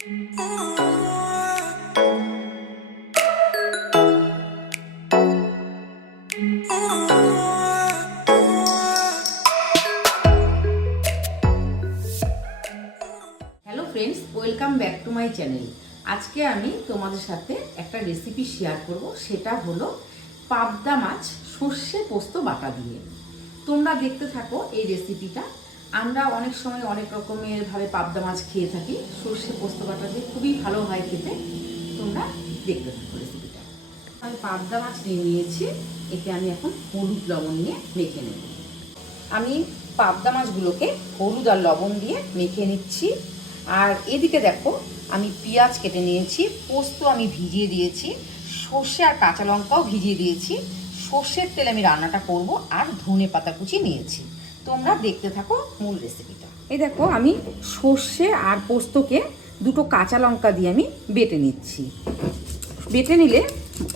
Friends, welcome back to my channel. আজকে আমি তোমাদের সাথে একটা রেসিপি শেয়ার করব, সেটা হলো পাবদা মাছ সর্ষে পোস্ত বাটা দিয়ে। তোমরা দেখতে থাকো এই রেসিপিটা। আমরা অনেক সময় অনেক রকমের ভাবে পাবদা মাছ খেয়ে থাকি, সর্ষে পোস্ত বাটা দিয়ে খুবই ভালো হয় খেতে। তোমরা দেখতে থাকো রেসিপিটা। আমি পাবদা মাছ নিয়ে নিয়েছি, এতে আমি এখন হলুদ লবণ নিয়ে মেখে নেব। আমি পাবদা মাছগুলোকে হলুদ আর লবণ দিয়ে মেখে নিচ্ছি। আর এদিকে দেখো, আমি পেঁয়াজ কেটে নিয়েছি, পোস্ত আমি ভিজিয়ে দিয়েছি, সর্ষে আর কাঁচা লঙ্কাও ভিজিয়ে দিয়েছি। সর্ষের তেলে আমি রান্নাটা করব, আর ধনে পাতা কুচি নিয়েছি। তোমরা দেখতে থাকো মূল রেসিপিটা। এই দেখো, আমি সর্ষে আর পোস্তকে দুটো কাঁচা লঙ্কা দিয়ে আমি বেটে নিচ্ছি। বেটে নিলে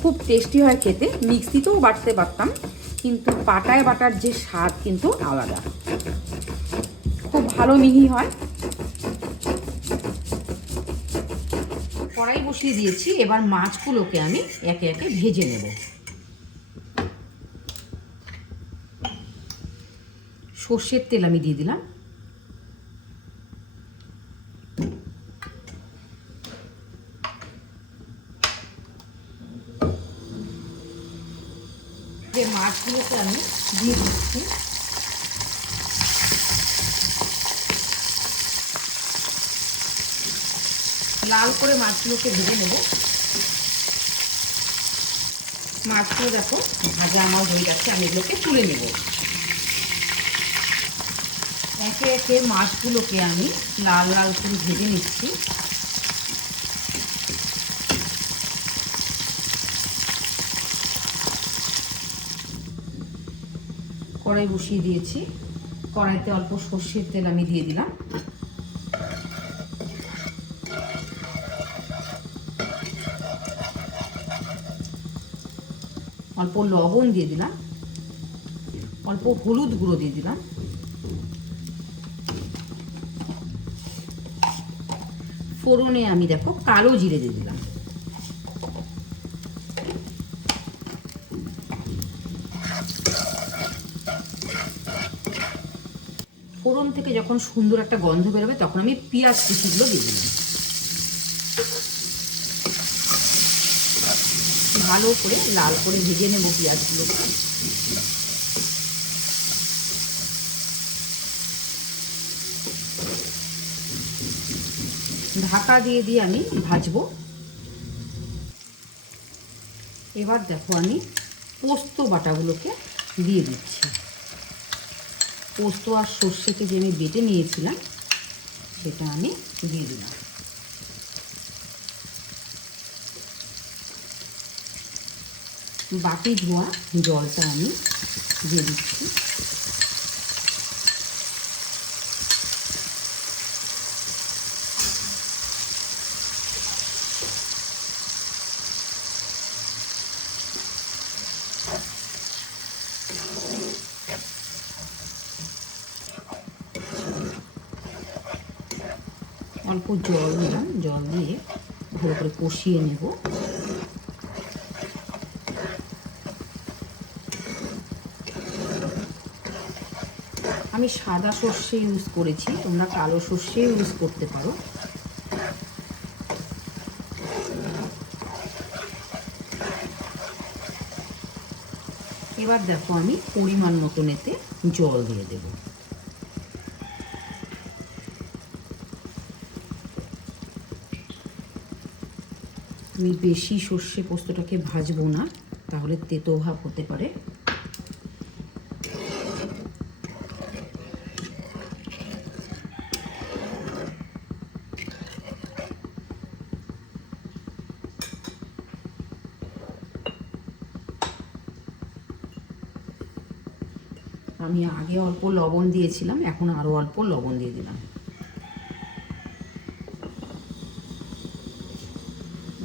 খুব টেস্টি হয় খেতে। মিক্সিতেও বাটতে পারতাম, কিন্তু পাটায় বাটার যে স্বাদ কিন্তু আলাদা, খুব ভালো মিহি হয়। কড়াই বসিয়ে দিয়েছি, এবার মাছগুলোকে আমি একে একে ভেজে নেব। সর্ষের তেল আমি দিয়ে দিলাম। যে মাছগুলোকে আমি দিয়ে দিচ্ছি। লাল করে মাছগুলোকে ভেজে নেব। মাছগুলো দেখো ভাজা আমার হয়ে যাচ্ছে, আমি এগুলোকে তুলে নেব। একে একে মাছগুলোকে আমি লাল লাল করে ভেজে নিচ্ছি। কড়াই বসিয়ে দিয়েছি, কড়াইতে অল্প সর্ষের তেল আমি দিয়ে দিলাম। অল্প লবণ দিয়ে দিলাম, অল্প হলুদ গুঁড়ো দিয়ে দিলাম, ফোড়নে আমি দেখো কালো জিরে দিয়ে দিলাম। ফোড়ন থেকে যখন সুন্দর একটা গন্ধ বেরোবে, তখন আমি পেঁয়াজ কুচিগুলো দিয়ে দিলাম। ভালো করে লাল করে ভেজে নেব পেঁয়াজগুলো। ঢাকা দিয়ে দিয়ে আমি ভাজবো। এবার দেখো, আমি পোস্ত বাটাগুলোকে দিয়ে দিচ্ছি। পোস্ত আর সর্ষেকে যে আমি বেটে নিয়েছিলাম, সেটা আমি দিয়ে দিলাম। বাটি ধোয়া জলটা আমি দিয়ে দিচ্ছি। অল্প জল দিলাম, জল দিয়ে ভালো করে কষিয়ে নেব। আমি সাদা সর্ষে ইউজ করেছি, তোমরা কালো সর্ষে ইউজ করতে পারো। এবার দেখো, আমি পরিমাণ মতন এতে জল দিয়ে দেব। আমি বেশি সর্ষে পোস্তটাকে ভাজবো না, তাহলে তেতো ভাব হতে পারে। আমি আগে অল্প লবণ দিয়েছিলাম, এখন আরো অল্প লবণ দিয়ে দিলাম।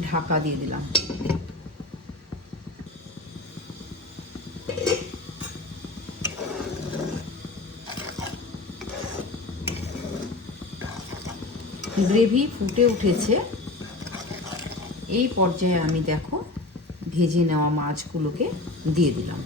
ঢাকা দিয়ে দিলাম। গ্রেভি ফুটে উঠেছে। এই পর্যায়ে আমি দেখো ভেজে নেওয়া মাছগুলোকে দিয়ে দিলাম।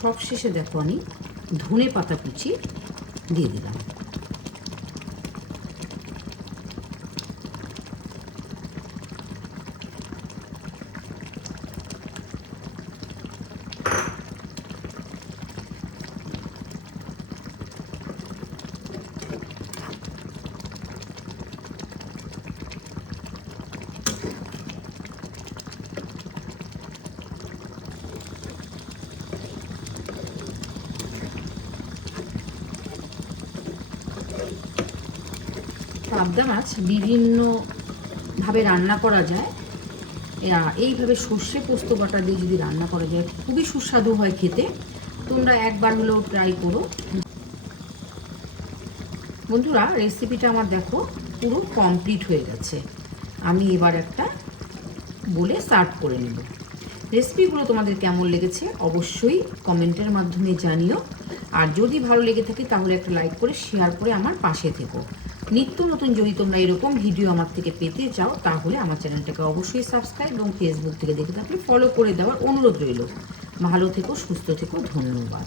সবশেষে দেখো আমি ধনে পাতা কুচি দিয়ে দিলাম। পাবদা মাছ বিভিন্নভাবে রান্না করা যায়। এইভাবে সর্ষে পোস্ত বাটা দিয়ে যদি রান্না করা যায় খুবই সুস্বাদু হয় খেতে। তোমরা একবার হলেও ট্রাই করো বন্ধুরা। রেসিপিটা আমার দেখো পুরো কমপ্লিট হয়ে গেছে। আমি এবার একটা বলে সার্ভ করে নেব। রেসিপিগুলো তোমাদের কেমন লেগেছে অবশ্যই কমেন্টের মাধ্যমে জানিও। আর যদি ভালো লেগে থাকে তাহলে একটা লাইক করে শেয়ার করে আমার পাশে থেকো। নিত্য নতুন যদি তোমরা এরকম ভিডিও আমার থেকে পেতে চাও তাহলে আমার চ্যানেলটাকে অবশ্যই সাবস্ক্রাইব এবং ফেসবুক থেকে দেখে থাকলে ফলো করে দেওয়ার অনুরোধ রইল। ভালো থেকো, সুস্থ থেকো, ধন্যবাদ।